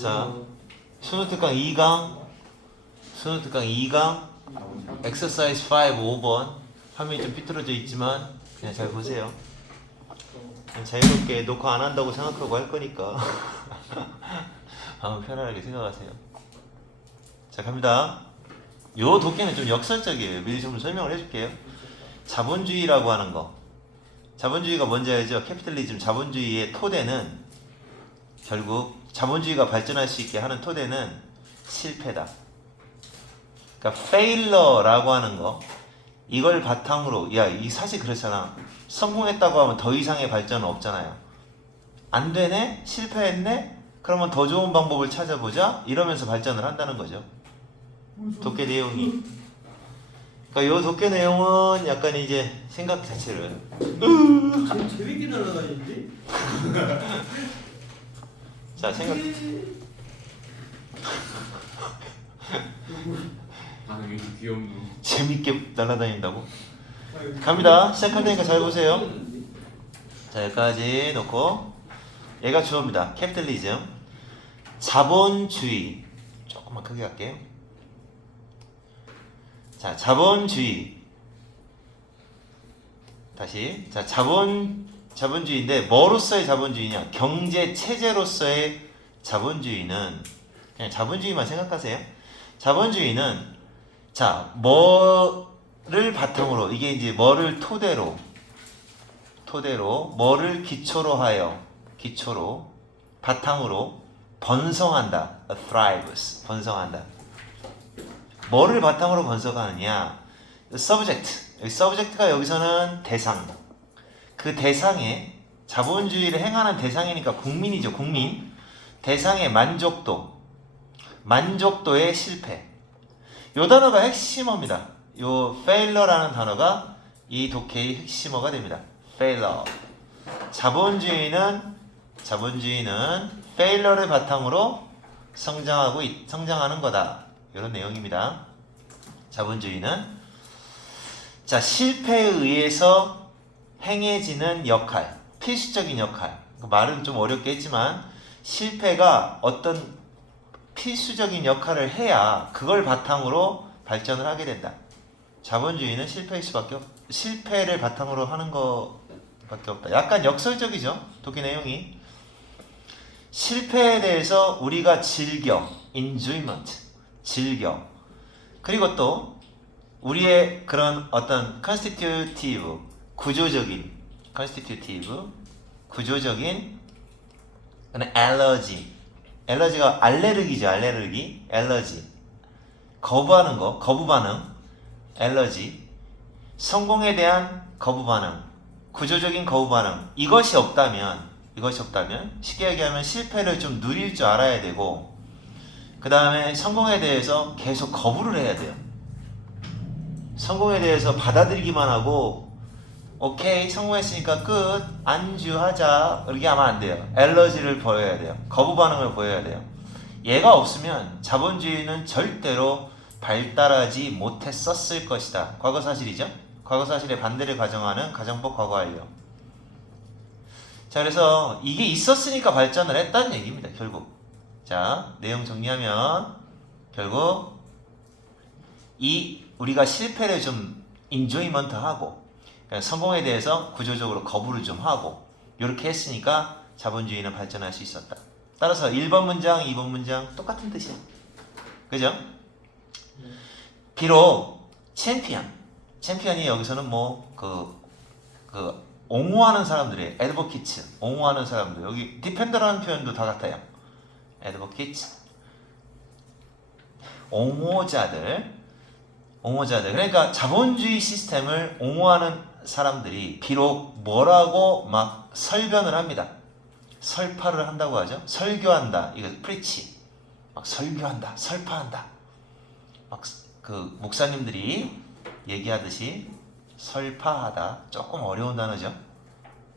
자, 수능특강 2강, exercise 5 5번. 화면이 좀 삐뚤어져 있지만 그냥 잘 보세요. 그냥 자유롭게 녹화 안 한다고 생각하고 할 거니까 마음 편안하게 생각하세요. 자, 갑니다. 요 독해는 좀 역설적이에요. 미리 좀 설명을 해줄게요. 자본주의라고 하는 거. 자본주의가 뭔지 알죠? 캐피탈리즘, 자본주의의 토대는 결국 자본주의가 발전할 수 있게 하는 토대는 실패다. 그러니까 failure라고 하는 거, 이걸 바탕으로, 야, 이 사실 그렇잖아. 성공했다고 하면 더 이상의 발전은 없잖아요. 안 되네? 실패했네? 그러면 더 좋은 방법을 찾아보자? 이러면서 발전을 한다는 거죠. 독해 내용이. 그러니까 요 독해 내용은 약간 이제 생각 자체를 재밌게 날아다니는데? 자, 생각. 나는 왜 이렇게 귀엽노? 재밌게 날아다닌다고? 갑니다. 시작할 테니까 잘 보세요. 자, 여기까지 놓고 얘가 주어입니다. 캐피탈리즘, 자본주의. 조금만 크게 할게요. 자, 자본주의. 다시. 자, 자본주의인데 뭐로서의 자본주의냐? 경제 체제로서의 자본주의는 그냥 자본주의만 생각하세요. 자본주의는 자, 뭐를 바탕으로, 이게 이제 뭐를 토대로, 뭐를 기초로 하여, 바탕으로 번성한다. thrives, 번성한다. 뭐를 바탕으로 번성하느냐? subject, subject가 여기서는 대상. 그 대상에, 자본주의를 행하는 대상이니까 국민이죠, 국민. 대상의 만족도의 실패. 요 단어가 핵심어입니다. 요 failure라는 단어가 이 독해의 핵심어가 됩니다. failure. 자본주의는 failure를 바탕으로 성장하는 거다. 이런 내용입니다. 자본주의는 자, 실패에 의해서 행해지는 역할, 필수적인 역할. 말은 좀 어렵게 했지만 실패가 어떤 필수적인 역할을 해야 그걸 바탕으로 발전을 하게 된다. 자본주의는 실패를 바탕으로 하는 것밖에 없다. 약간 역설적이죠, 독해 내용이. 실패에 대해서 우리가 enjoyment, 그리고 또 우리의 그런 어떤 구조적인 알러지가 알레르기죠. 알러지. 거부하는 거, 거부 반응, 알러지. 성공에 대한 거부 반응, 구조적인 거부 반응. 이것이 없다면 쉽게 얘기하면 실패를 좀 누릴 줄 알아야 되고, 그 다음에 성공에 대해서 계속 거부를 해야 돼요. 성공에 대해서 받아들이기만 하고 오케이, 성공했으니까 끝, 안주하자, 이렇게 하면 안 돼요. 알러지를 보여야 돼요. 거부 반응을 보여야 돼요. 얘가 없으면 자본주의는 절대로 발달하지 못했었을 것이다. 과거 사실이죠? 과거 사실의 반대를 가정하는 가정법 과거 완료. 자, 그래서 이게 있었으니까 발전을 했다는 얘기입니다, 결국. 자, 내용 정리하면 결국 우리가 실패를 좀 인조이먼트 하고 성공에 대해서 구조적으로 거부를 좀 하고 이렇게 했으니까 자본주의는 발전할 수 있었다. 따라서 1번 문장, 2번 문장 똑같은 뜻이야. 그죠? 비록 챔피언이 여기서는 뭐 옹호하는 사람들이에요. advocates, 옹호하는 사람들. 여기 defender라는 표현도 다 같아요. advocates, 옹호자들. 그러니까 자본주의 시스템을 옹호하는 사람들이 비록 뭐라고 막 설변을 합니다. 설파를 한다고 하죠. 설교한다. 이거 preach. 막 설교한다. 설파한다. 막 그 목사님들이 얘기하듯이 설파하다. 조금 어려운 단어죠.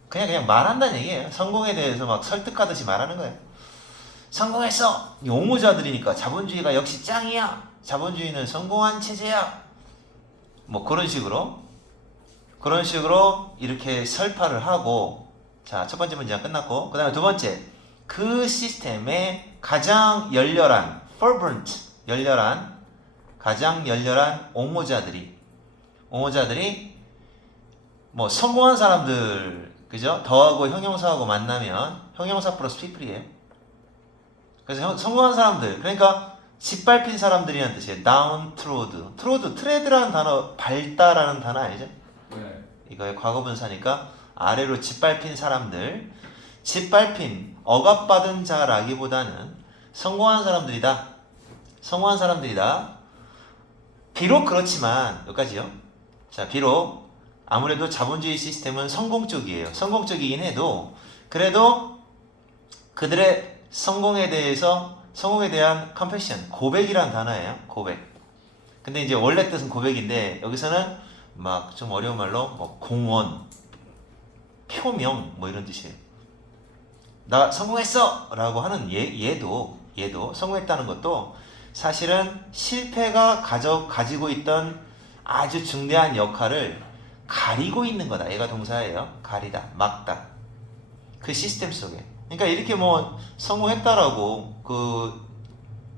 그냥 말한다는 얘기예요. 성공에 대해서 막 설득하듯이 말하는 거예요. 성공했어. 옹호자들이니까 자본주의가 역시 짱이야. 자본주의는 성공한 체제야. 뭐 그런 식으로 이렇게 설파를 하고. 자, 첫 번째 문제가 끝났고, 그 다음에 두 번째, 그 시스템에 가장 열렬한 fervent 가장 열렬한 옹호자들이 뭐 성공한 사람들 그죠? 더하고 형용사하고 만나면 형용사 플러스 people이에요. 그래서 성공한 사람들 그러니까 짓밟힌 사람들이라는 뜻이에요. downtrod 트레드라는 단어 밟다라는 단어 알죠? 네. 이거의 과거분사니까 아래로 짓밟힌 사람들 짓밟힌 억압받은 자라기보다는 성공한 사람들이다. 비록 그렇지만 여기까지요. 자, 비록 아무래도 자본주의 시스템은 성공 쪽이에요. 성공적이긴 해도 그래도 그들의 성공에 대한 confession, 고백이란 단어예요. 고백. 근데 이제 원래 뜻은 고백인데 여기서는 막 좀 어려운 말로 뭐 공언, 표명 뭐 이런 뜻이에요. 나 성공했어! 라고 하는 얘도 성공했다는 것도 사실은 실패가 가지고 있던 아주 중대한 역할을 가리고 있는 거다. 얘가 동사예요. 가리다, 막다. 그 시스템 속에. 그러니까 이렇게 뭐 성공했다라고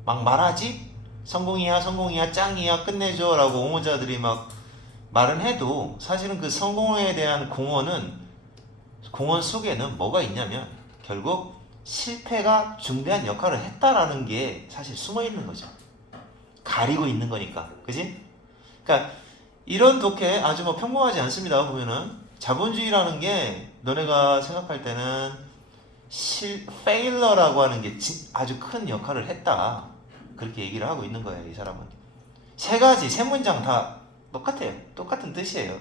막 말하지? 성공이야, 짱이야, 끝내줘 라고 옹호자들이 막 말은 해도 사실은 그 성공에 대한 공언 속에는 뭐가 있냐면 결국 실패가 중대한 역할을 했다라는 게 사실 숨어 있는 거죠. 가리고 있는 거니까. 그지? 그러니까 이런 독해 아주 뭐 평범하지 않습니다. 보면은 자본주의라는 게 너네가 생각할 때는 failure라고 하는 게 아주 큰 역할을 했다. 그렇게 얘기를 하고 있는 거예요. 이 사람은. 세 문장 다 똑같아요. 똑같은 뜻이에요.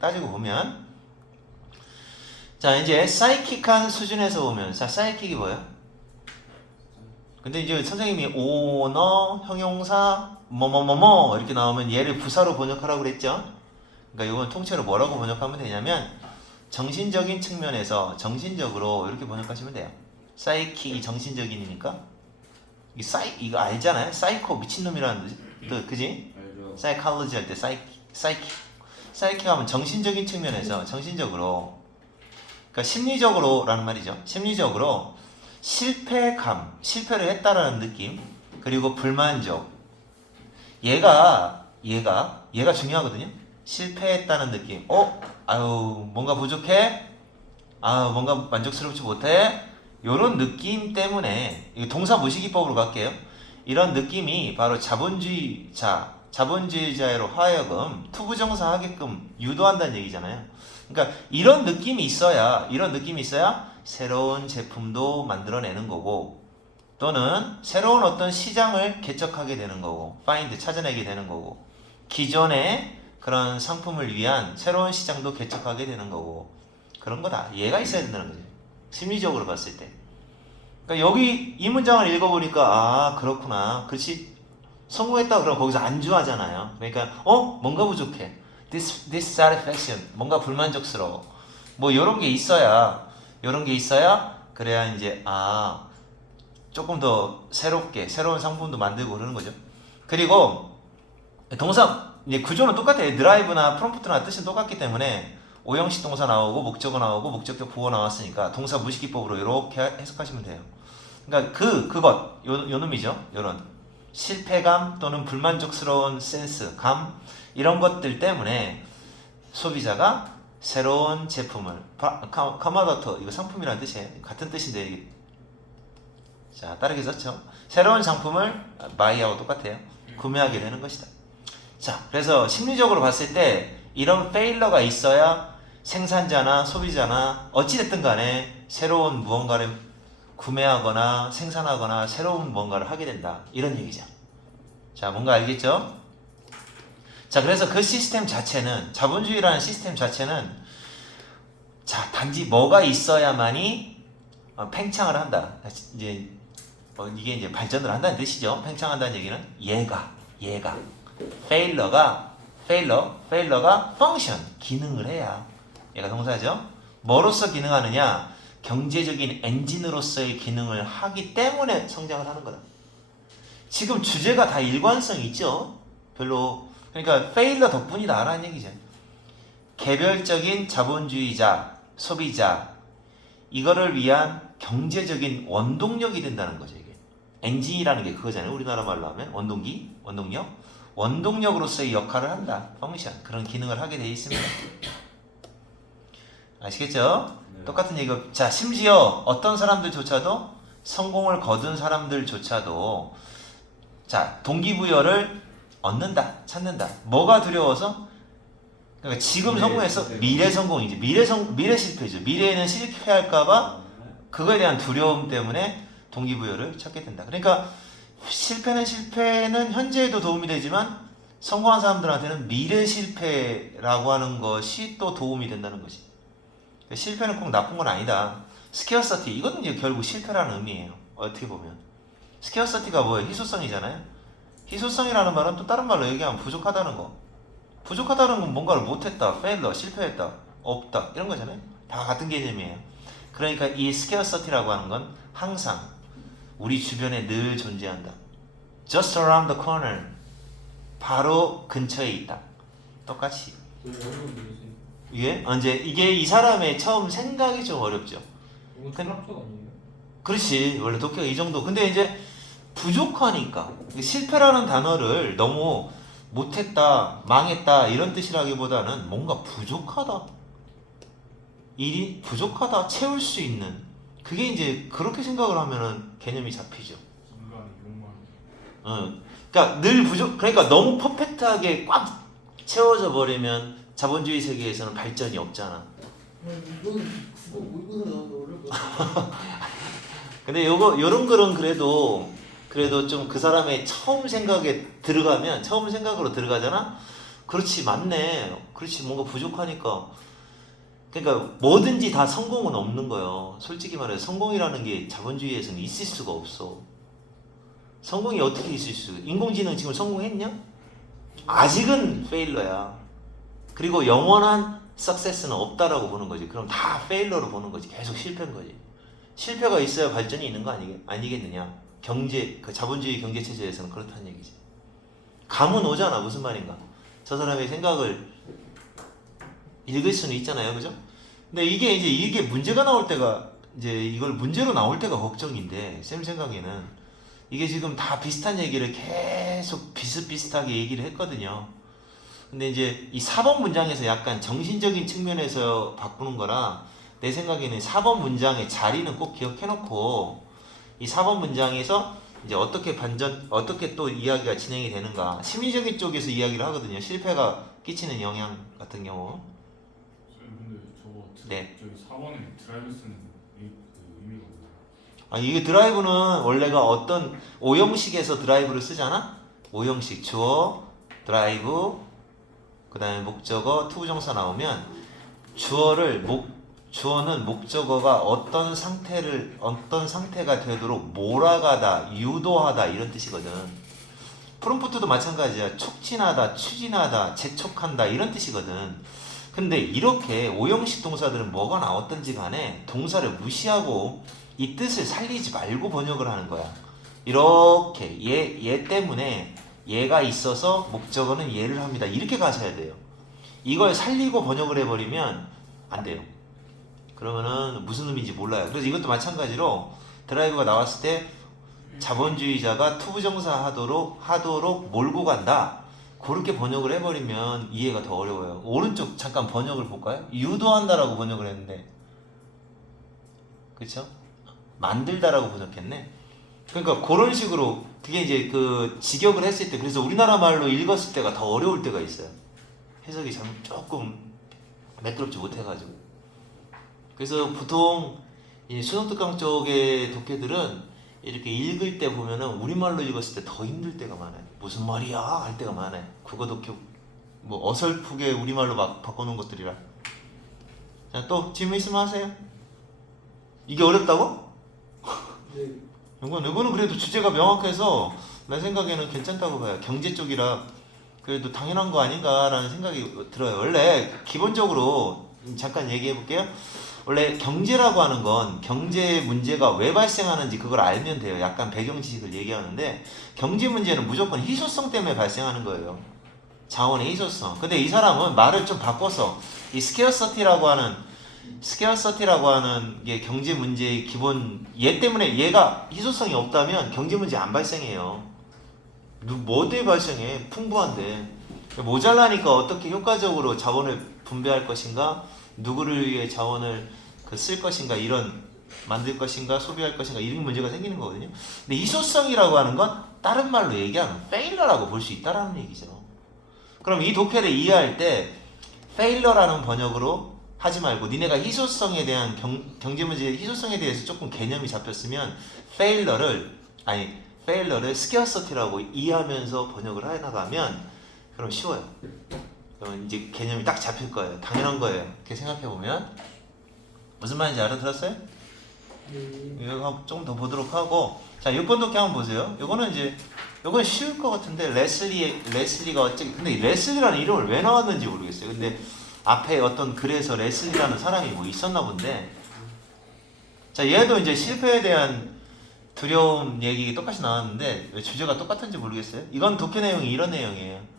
따지고 보면. 자, 이제 사이킥한 수준에서 보면, 자, 사이킥이 뭐예요? 근데 이제 선생님이 오너, 형용사, 뭐뭐뭐뭐 이렇게 나오면 얘를 부사로 번역하라고 그랬죠? 그러니까 이건 통째로 뭐라고 번역하면 되냐면 정신적인 측면에서 정신적으로 이렇게 번역하시면 돼요. 사이킥이 정신적인이니까 이거 알잖아요? 사이코 미친놈이라는 뜻, 그지? 알죠. 사이콜로지 할 때 사이킥 하면 정신적인 측면에서 정신적으로 그러니까 심리적으로라는 말이죠. 심리적으로 실패를 했다라는 느낌, 그리고 불만족. 얘가 중요하거든요. 실패했다는 느낌. 아유, 뭔가 부족해? 뭔가 만족스럽지 못해? 요런 느낌 때문에, 이거 동사 무시기법으로 갈게요. 이런 느낌이 바로 자본주의자로 하여금 투부정사 하게끔 유도한다는 얘기잖아요. 그러니까 이런 느낌이 있어야 새로운 제품도 만들어내는 거고, 또는 새로운 어떤 시장을 개척하게 되는 거고, 찾아내게 되는 거고, 기존의 그런 상품을 위한 새로운 시장도 개척하게 되는 거고, 그런 거다. 얘가 있어야 된다는 거죠. 심리적으로 봤을 때. 그러니까 여기 이 문장을 읽어보니까 그렇구나. 그렇지. 성공했다 그러면 거기서 안주하잖아요. 그러니까 뭔가 부족해. dissatisfaction, 뭔가 불만족스러워. 뭐 요런 게 있어야 그래야 이제 조금 더 새로운 상품도 만들고 그러는 거죠. 그리고 동사 이제 구조는 똑같아요. 드라이브나 프롬프트나 뜻은 똑같기 때문에 오형식 동사 나오고 목적어 나오고 목적격 보어 나왔으니까 동사 무시기법으로 이렇게 해석하시면 돼요. 그러니까 요 놈이죠. 요런 실패감 또는 불만족스러운 센스, 감 이런 것들 때문에 소비자가 새로운 제품을 카마다터 이거 상품이라는 뜻이에요. 같은 뜻인데 이게 자 다르게 썼죠. 새로운 상품을 바이하고 똑같아요. 구매하게 되는 것이다. 자, 그래서 심리적으로 봤을 때 이런 페일러가 있어야 생산자나 소비자나 어찌됐든 간에 새로운 무언가를 구매하거나 생산하거나 새로운 무언가를 하게 된다. 이런 얘기죠. 자, 뭔가 알겠죠? 자, 그래서 그 시스템 자체는, 자본주의라는 시스템 자체는 단지 뭐가 있어야만이 팽창을 한다. 이제 이게 이제 발전을 한다는 뜻이죠. 팽창한다는 얘기는 얘가 페일러가 펑션, 기능을 해야. 얘가 동사죠. 뭐로서 기능하느냐? 경제적인 엔진으로서의 기능을 하기 때문에 성장을 하는 거다. 지금 주제가 다 일관성 있죠? 그러니까 페일러 덕분이다라는 얘기죠. 개별적인 자본주의자, 소비자, 이거를 위한 경제적인 원동력이 된다는 거죠. 이게 엔진이라는 게 그거잖아요. 우리나라 말로 하면 원동기, 원동력, 원동력으로서의 역할을 한다. 펑션 그런 기능을 하게 돼 있습니다. 아시겠죠? 네. 똑같은 얘기고 자 심지어 어떤 사람들조차도 성공을 거둔 사람들조차도 자 동기부여를 얻는다, 찾는다. 뭐가 두려워서? 그러니까 지금 미래 성공해서 실패. 미래 성공이지. 미래 실패죠. 미래에는 실패할까봐 그거에 대한 두려움 때문에 동기부여를 찾게 된다. 그러니까 실패는 현재에도 도움이 되지만 성공한 사람들한테는 미래 실패라고 하는 것이 또 도움이 된다는 것이. 실패는 꼭 나쁜 건 아니다. 스케어서티 이거는 이제 결국 실패라는 의미예요. 어떻게 보면 스케어서티가 뭐예요? 희소성이잖아요. 희소성이라는 말은 또 다른 말로 얘기하면 부족하다는 거. 부족하다는 건 뭔가를 못했다, failure, 실패했다, 없다 이런 거잖아요. 다 같은 개념이에요. 그러니까 이 스케어서티라고 하는 건 항상 우리 주변에 늘 존재한다. Just around the corner. 바로 근처에 있다. 똑같이. 이게 언제 이게 이 사람의 처음 생각이 좀 어렵죠. 이거 철학적 아니에요? 그렇지. 원래 독해가 이 정도. 근데 이제 부족하니까 실패라는 단어를 너무 못했다, 망했다 이런 뜻이라기보다는 뭔가 부족하다. 일이 부족하다, 채울 수 있는 그게 이제 그렇게 생각을 하면은 개념이 잡히죠. 인간의 욕망. 그러니까 늘 부족. 그러니까 너무 퍼펙트하게 꽉 채워져 버리면 자본주의 세계에서는 발전이 없잖아. 이건 그거 모의고사 나와도 어려울 것 같아. 근데 요런 거는 그래도 좀 그 사람의 처음 생각에 들어가면 처음 생각으로 들어가잖아. 그렇지 맞네. 그렇지 뭔가 부족하니까. 그러니까 뭐든지 다 성공은 없는 거예요. 솔직히 말해서 성공이라는 게 자본주의에서는 있을 수가 없어. 성공이 어떻게 있을 수? 인공지능 지금 성공했냐? 아직은 페일러야. 그리고 영원한 석세스는 없다라고 보는 거지. 그럼 다 페일러로 보는 거지. 계속 실패인 거지. 실패가 있어야 발전이 있는 거 아니겠느냐? 그 자본주의 경제 체제에서는 그렇다는 얘기지. 감은 오잖아. 무슨 말인가? 저 사람의 생각을 읽을 수는 있잖아요, 그죠? 근데 이게 문제가 나올 때가 이제 이걸 문제로 나올 때가 걱정인데 쌤 생각에는 이게 지금 다 비슷한 얘기를 계속 비슷비슷하게 얘기를 했거든요. 근데 이제 이 4번 문장에서 약간 정신적인 측면에서 바꾸는 거라 내 생각에는 4번 문장의 자리는 꼭 기억해놓고 이 4번 문장에서 이제 어떻게 또 이야기가 진행이 되는가 심리적인 쪽에서 이야기를 하거든요. 실패가 끼치는 영향 같은 경우. 근데 저거 네. 저기 4번에 드라이브 쓰는 그 의미가 뭐예요? 아 이게 드라이브는 원래가 어떤 오형식에서 드라이브를 쓰잖아. 오형식 주어, 드라이브, 그 다음에 목적어, 투부정사 나오면 주어는 목적어가 어떤 상태가 되도록 몰아가다, 유도하다 이런 뜻이거든. 프롬프트도 마찬가지야. 촉진하다, 추진하다, 재촉한다 이런 뜻이거든. 근데 이렇게 오형식 동사들은 뭐가 나왔든지 간에 동사를 무시하고 이 뜻을 살리지 말고 번역을 하는 거야. 이렇게 얘 때문에 얘가 있어서 목적어는 얘를 합니다. 이렇게 가셔야 돼요. 이걸 살리고 번역을 해버리면 안 돼요. 그러면은 무슨 의미인지 몰라요. 그래서 이것도 마찬가지로 드라이브가 나왔을 때 자본주의자가 투부정사 하도록 몰고 간다. 그렇게 번역을 해버리면 이해가 더 어려워요. 오른쪽 잠깐 번역을 볼까요? 유도한다라고 번역을 했는데, 그렇죠? 만들다라고 번역했네. 그러니까 그런 식으로 그게 이제 그 직역을 했을 때 그래서 우리나라 말로 읽었을 때가 더 어려울 때가 있어요. 해석이 조금 매끄럽지 못해가지고. 그래서 보통 이 수능특강 쪽의 독해들은 이렇게 읽을 때 보면은 우리말로 읽었을 때 더 힘들 때가 많아요. 무슨 말이야 할 때가 많아요. 국어 독해 뭐 어설프게 우리말로 막 바꿔놓은 것들이라. 자, 또 질문 있으면 하세요. 이게 어렵다고? 네. 이거는 그래도 주제가 명확해서 내 생각에는 괜찮다고 봐요. 경제 쪽이라 그래도 당연한 거 아닌가라는 생각이 들어요. 원래 기본적으로 잠깐 얘기해 볼게요. 원래 경제라고 하는 건 경제 문제가 왜 발생하는지 그걸 알면 돼요. 약간 배경 지식을 얘기하는데 경제 문제는 무조건 희소성 때문에 발생하는 거예요. 자원의 희소성. 근데 이 사람은 말을 좀 바꿔서 이 스케어서티라고 하는 스케어서티라고 하는 게 경제 문제의 기본. 얘 때문에 얘가 희소성이 없다면 경제 문제 안 발생해요. 뭐 때문에 발생해? 풍부한데. 모자라니까 어떻게 효과적으로 자원을 분배할 것인가, 누구를 위해 자원을 쓸 것인가, 이런 만들 것인가, 소비할 것인가, 이런 문제가 생기는 거거든요. 근데 희소성이라고 하는 건 다른 말로 얘기하면 페일러라고 볼 수 있다라는 얘기죠. 그럼 이 독해를 이해할 때 페일러라는 번역으로 하지 말고 니네가 희소성에 대한 경제 문제의 희소성에 대해서 조금 개념이 잡혔으면 페일러를 스케어서티라고 이해하면서 번역을 해 나가면 그럼 쉬워요. 그러면 이제 개념이 딱 잡힐 거예요. 당연한 거예요. 이렇게 생각해 보면 무슨 말인지 알아들었어요? 이거 조금 더 보도록 하고, 자 6번 독해 한번 보세요. 요건 쉬울 것 같은데 레슬리가 근데 레슬리라는 이름을 왜 나왔는지 모르겠어요. 근데 앞에 어떤 글에서 레슬리라는 사람이 뭐 있었나 본데, 자 얘도 이제 실패에 대한 두려움 얘기 똑같이 나왔는데 왜 주제가 똑같은지 모르겠어요. 이건 독해 내용이 이런 내용이에요.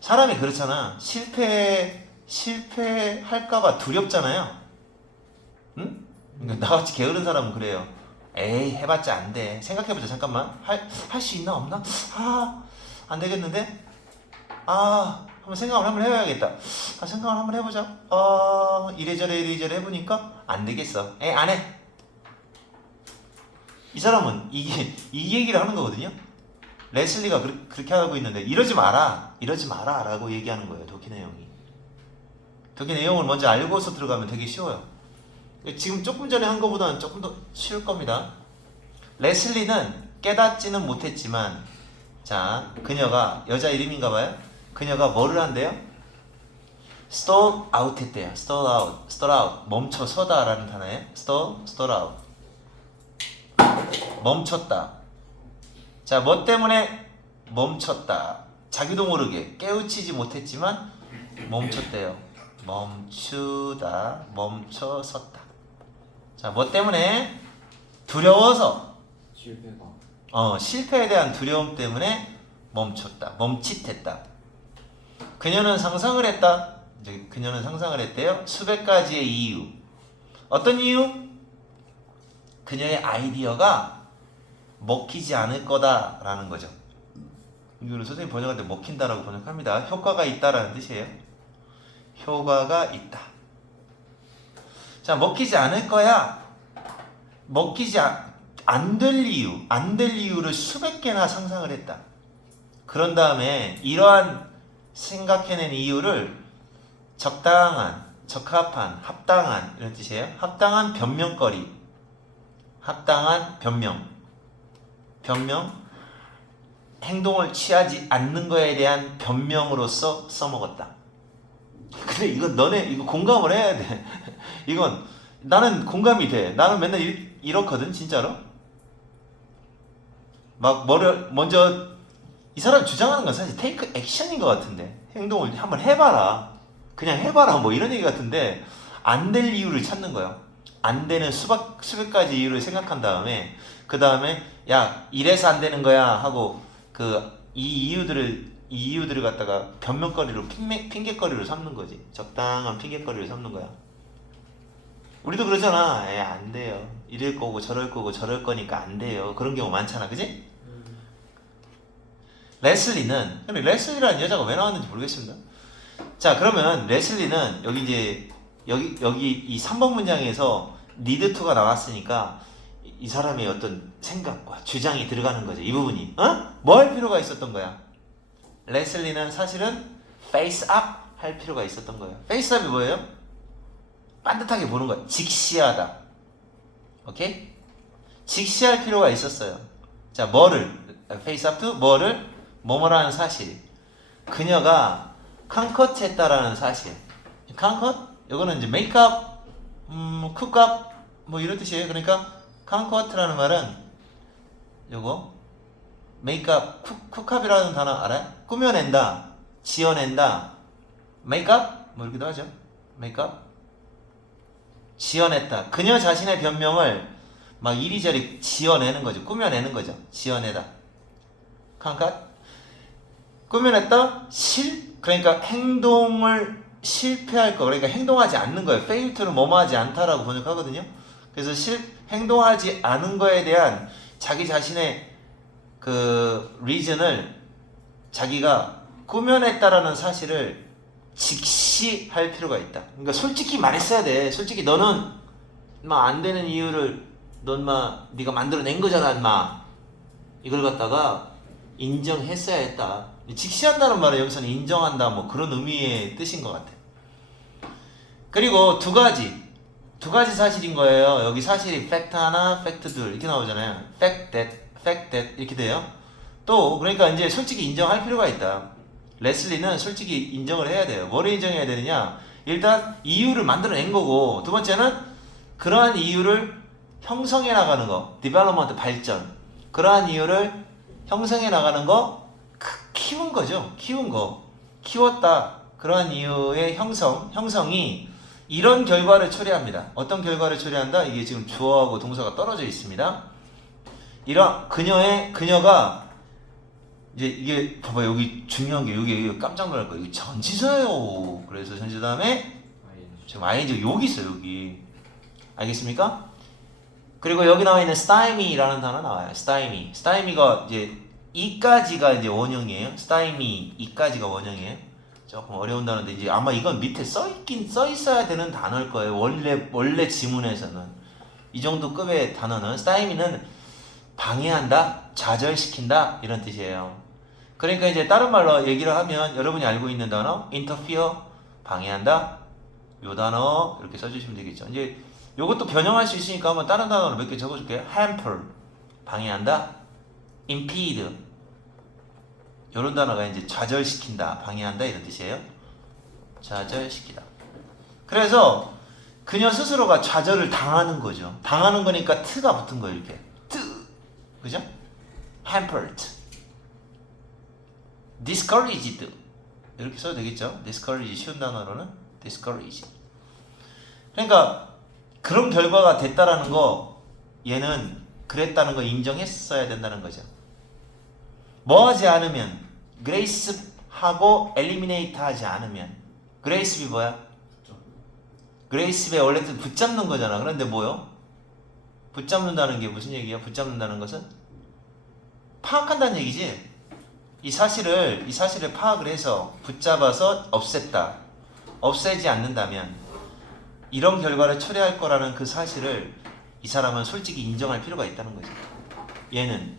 사람이 그렇잖아. 실패할까봐 두렵잖아요. 응? 그러니까 나같이 게으른 사람은 그래요. 에이 해봤자 안 돼. 생각해보자. 잠깐만. 할 수 있나 없나? 안 되겠는데? 한번 생각을 한번 해봐야겠다. 생각을 한번 해보자. 이래저래 해보니까 안 되겠어. 안 해. 이 사람은 이 얘기를 하는 거거든요. 레슬리가 그렇게 하고 있는데 이러지 마라 라고 얘기하는 거예요. 독해 내용이. 독해 내용을 먼저 알고서 들어가면 되게 쉬워요. 지금 조금 전에 한 거보다는 조금 더 쉬울 겁니다. 레슬리는 깨닫지는 못했지만, 자 그녀가 여자 이름인가 봐요. 그녀가 뭐를 한대요? stall out 했대요. stall out 멈춰서다 라는 단어예요. stall out 멈췄다. 자, 뭐 때문에 멈췄다. 자기도 모르게 깨우치지 못했지만 멈췄대요. 멈추다, 멈춰섰다. 자, 뭐 때문에? 두려워서. 실패에 대한 두려움 때문에 멈췄다. 멈칫했다. 그녀는 상상을 했다. 이제 그녀는 상상을 했대요. 수백 가지의 이유. 어떤 이유? 그녀의 아이디어가 먹히지 않을 거다라는 거죠. 이거는 선생님 번역할 때 먹힌다라고 번역합니다. 효과가 있다라는 뜻이에요. 효과가 있다. 자, 먹히지 않을 거야. 안 될 이유를 수백 개나 상상을 했다. 그런 다음에 이러한 생각해낸 이유를 적당한, 적합한, 합당한 이런 뜻이에요. 합당한 변명거리. 합당한 변명. 행동을 취하지 않는 거에 대한 변명으로서 써먹었다. 근데 이건 너네 이거 공감을 해야 돼. 이건 나는 공감이 돼. 나는 맨날 이렇거든 진짜로. 막 먼저 이 사람 주장하는 건 사실 테이크 액션인 것 같은데, 행동을 한번 해봐라. 그냥 해봐라 뭐 이런 얘기 같은데 안 될 이유를 찾는 거예요. 안 되는 수백 가지 이유를 생각한 다음에 그 다음에 야 이래서 안 되는 거야 하고 이 이유들을 갖다가 변명거리로 핑계거리로 삼는 거지. 적당한 핑계거리를 삼는 거야. 우리도 그러잖아. 안 돼요. 이럴 거고 저럴 거니까 안 돼요. 그런 경우 많잖아, 그지? 근데 레슬리라는 여자가 왜 나왔는지 모르겠습니다. 자, 그러면 레슬리는 여기 이 3번 문장에서 need to가 나왔으니까 이 사람의 어떤 생각과 주장이 들어가는 거죠. 이 부분이. 뭐 할 필요가 있었던 거야? 레슬리는 사실은 face up 할 필요가 있었던 거예요. face up이 뭐예요? 반듯하게 보는 거야. 직시하다. 오케이? 직시할 필요가 있었어요. 자, 뭐를? face up to 뭐뭐라는 사실. 그녀가 conquer 했다라는 사실. conquer? 이거는 이제 make up, cook up 뭐 이런 뜻이에요. 그러니까 conquer라는 말은 요거 make up, cook up이라는 단어 알아요? 꾸며낸다, 지어낸다. make up 뭐 이렇게도 하죠. make up 지어냈다. 그녀 자신의 변명을 막 이리저리 지어내는 거죠. 꾸며내는 거죠. 지어내다. conquer 꾸며냈다. 그러니까 행동을 실패할 거, 그러니까 행동하지 않는 거예요. fail to는 뭐뭐하지 않다라고 번역하거든요. 그래서 행동하지 않은 거에 대한 자기 자신의 그 reason을 자기가 꾸며냈다라는 사실을 직시할 필요가 있다. 그러니까 솔직히 말했어야 돼. 솔직히 너는 막 안 되는 이유를 네가 만들어낸 거잖아, 인마. 이걸 갖다가 인정했어야 했다. 직시한다는 말은 여기서는 인정한다, 뭐 그런 의미의 뜻인 것 같아. 그리고 두 가지 사실인 거예요. 여기 사실이 fact 하나, fact 둘 이렇게 나오잖아요. fact that 이렇게 돼요. 또 그러니까 이제 솔직히 인정할 필요가 있다. 레슬리는 솔직히 인정을 해야 돼요. 뭐를 인정해야 되느냐? 일단 이유를 만들어낸 거고, 두 번째는 그러한 이유를 형성해 나가는 거, development 발전. 그러한 이유를 형성해 나가는 거, 키운 거죠. 키웠다. 그러한 이유의 형성이 이런 결과를 초래합니다. 어떤 결과를 초래한다? 이게 지금 주어하고 동사가 떨어져 있습니다. 이런 그녀가 이제 이게 봐봐, 여기 중요한 게 여기 깜짝 놀랄 거예요. 여기 전치사예요. 그래서 전치사 다음에 지금 ing 여기 있어요. 여기 알겠습니까? 그리고 여기 나와 있는 stymi라는 단어 나와요. stymi가 이제 이까지가 이제 원형이에요. stymie 이까지가 원형이에요. 조금 어려운 단어인데 이제 아마 이건 밑에 써 있어야 되는 단어일 거예요. 원래 지문에서는 이 정도 급의 단어는 stymie는 방해한다, 좌절시킨다 이런 뜻이에요. 그러니까 이제 다른 말로 얘기를 하면 여러분이 알고 있는 단어 interfere 방해한다, 요 단어 이렇게 써주시면 되겠죠. 이제 요것도 변형할 수 있으니까 한번 다른 단어로 몇 개 적어줄게요. hamper 방해한다, impede 요런 단어가 이제 좌절시킨다, 방해한다 이런 뜻이에요. 좌절시키다. 그래서 그녀 스스로가 좌절을 당하는 거죠. 당하는 거니까 트가 붙은 거예요. 이렇게 그죠? hampered, discouraged 이렇게 써도 되겠죠? discourage 쉬운 단어로는 discourage. 그러니까 그런 결과가 됐다라는 거, 얘는 그랬다는 거 인정했어야 된다는 거죠. 뭐 하지 않으면, grace 하고 eliminate 하지 않으면, grace 비 뭐야? grace 비 원래 뜻 붙잡는 거잖아. 그런데 뭐요? 붙잡는다는 게 무슨 얘기야? 붙잡는다는 것은 파악한다는 얘기지. 이 사실을 파악을 해서 붙잡아서 없앴다. 없애지 않는다면 이런 결과를 초래할 거라는 그 사실을 이 사람은 솔직히 인정할 필요가 있다는 거지. 얘는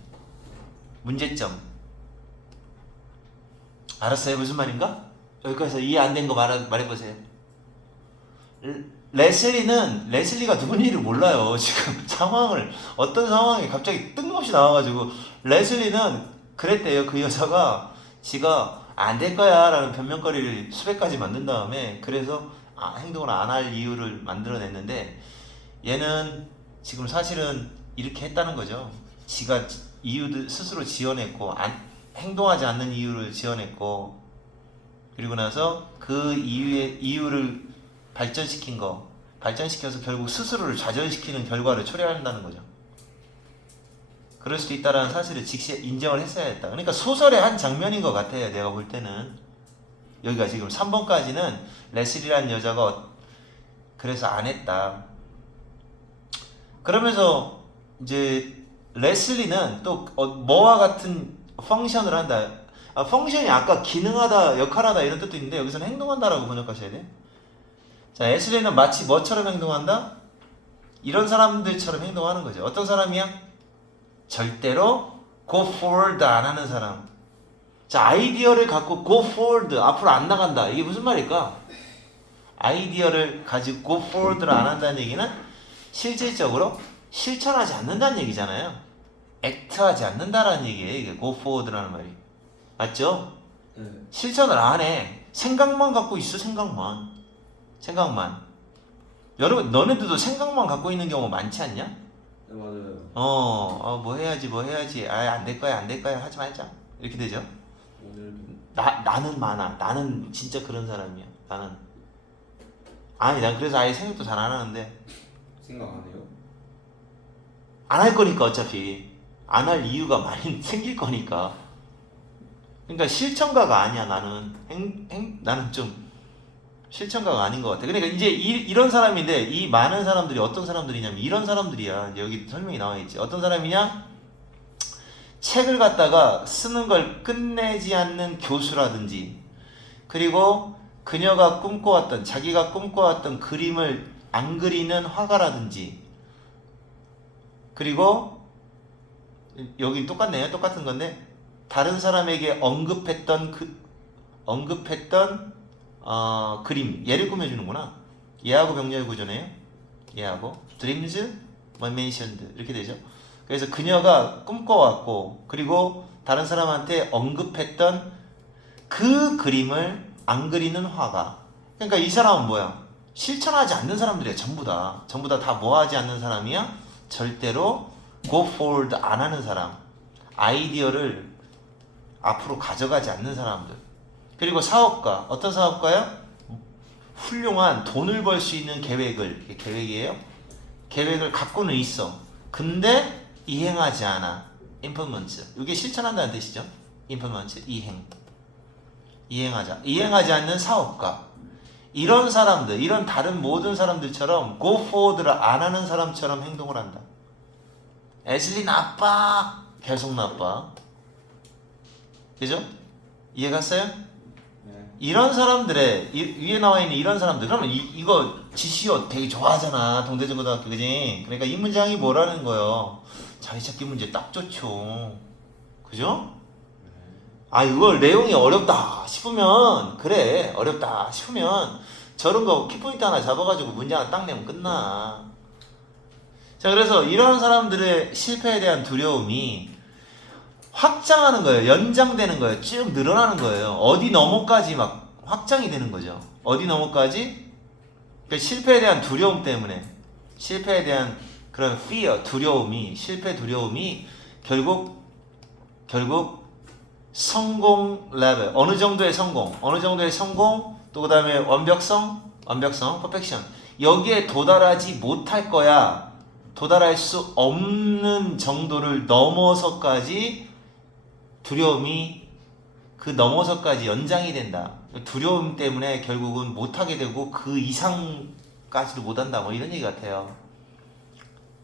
문제점. 알았어요? 무슨 말인가? 여기까지서 이해 안 된 거 말해보세요. 레슬리가 누군지를 몰라요. 지금 어떤 상황이 갑자기 뜬금없이 나와가지고, 레슬리는 그랬대요. 그 여자가 지가 안 될 거야 라는 변명거리를 수백 가지 만든 다음에, 그래서 행동을 안 할 이유를 만들어냈는데, 얘는 지금 사실은 이렇게 했다는 거죠. 지가 이유를 스스로 지어냈고, 행동하지 않는 이유를 지어냈고, 그리고 나서 그 이유를 발전시켜서 결국 스스로를 좌절시키는 결과를 초래한다는 거죠. 그럴 수도 있다라는 사실을 직시 인정을 했어야 했다. 그러니까 소설의 한 장면인 것 같아요. 내가 볼 때는. 여기가 지금 3번까지는 레슬리라는 여자가 그래서 안 했다. 그러면서 이제 레슬리는 또 뭐와 같은 펑션을 한다. 펑션이 아까 기능하다, 역할하다 이런 뜻도 있는데 여기서는 행동한다라고 번역하셔야 돼요. 자, 레슬리는 마치 뭐처럼 행동한다? 이런 사람들처럼 행동하는 거죠. 어떤 사람이야? 절대로 go forward 안 하는 사람. 자, 아이디어를 갖고 go forward, 앞으로 안 나간다. 이게 무슨 말일까? 아이디어를 가지고 go forward를 안 한다는 얘기는 실질적으로 실천하지 않는다는 얘기잖아요. act하지 않는다라는 얘기예요. 이게 go forward라는 말이. 맞죠? 네. 실천을 안 해. 생각만 갖고 있어. 생각만. 여러분, 너네들도 생각만 갖고 있는 경우 많지 않냐? 네, 맞아요. 뭐 해야지. 안 될 거야 하지 말자. 이렇게 되죠. 오늘 나는 많아. 나는 진짜 그런 사람이야. 난 그래서 아예 생각도 잘 안 하는데, 생각 안 해요? 안 할 거니까 어차피. 안 할 이유가 많이 생길 거니까. 그러니까 실천가가 아니야. 나는 좀 실천가가 아닌 것 같아. 그러니까 이제 이런 사람인데 이 많은 사람들이 어떤 사람들이냐면 이런 사람들이야. 이제 여기 설명이 나와 있지. 어떤 사람이냐? 책을 갖다가 쓰는 걸 끝내지 않는 교수라든지, 그리고 그녀가 꿈꿔왔던, 자기가 꿈꿔왔던 그림을 안 그리는 화가라든지, 그리고 여기 똑같네요. 똑같은 건데 다른 사람에게 언급했던 그림, 얘를 꾸며주는구나. 얘하고 병렬 구조네요. 얘하고 dreams were mentioned 이렇게 되죠. 그래서 그녀가 꿈꿔왔고, 그리고 다른 사람한테 언급했던 그 그림을 안 그리는 화가. 그러니까 이 사람은 뭐야? 실천하지 않는 사람들이야. 전부 다 뭐 하지 않는 사람이야? 절대로 go forward 안 하는 사람, 아이디어를 앞으로 가져가지 않는 사람들. 그리고 사업가, 어떤 사업가야? 훌륭한 돈을 벌 수 있는 계획을, 이게 계획이에요? 계획을 갖고는 있어. 근데 이행하지 않아. implement. 이게 실천한다는 뜻이죠. implement, 이행하지 않는 사업가. 이런 사람들, 이런 다른 모든 사람들처럼 go forward를 안 하는 사람처럼 행동을 한다. 애슬리 나빠. 계속 나빠. 그죠? 이해갔어요? 네. 이런 사람들의 위에 나와 있는 이런 사람들, 그러면 이거 지시어 되게 좋아하잖아. 동대중고등학교, 그지? 그러니까 이 문장이 뭐라는 거예요? 자리 찾기 문제 딱 좋죠. 그죠? 아, 이걸 내용이 어렵다 싶으면, 그래, 어렵다 싶으면 저런 거 키포인트 하나 잡아가지고 문제 하나 딱 내면 끝나. 자, 그래서 이런 사람들의 실패에 대한 두려움이 확장하는 거예요. 연장되는 거예요. 쭉 늘어나는 거예요. 어디 너머까지 막 확장이 되는 거죠. 어디 너머까지? 그러니까 실패에 대한 두려움 때문에, 실패에 대한 그런 fear, 두려움이, 실패 두려움이 결국 성공 레벨, 어느 정도의 성공, 또 그 다음에 완벽성, perfection, 여기에 도달하지 못할 거야. 도달할 수 없는 정도를 넘어서까지 두려움이, 그 넘어서까지 연장이 된다. 두려움 때문에 결국은 못하게 되고 그 이상까지도 못한다. 뭐 이런 얘기 같아요.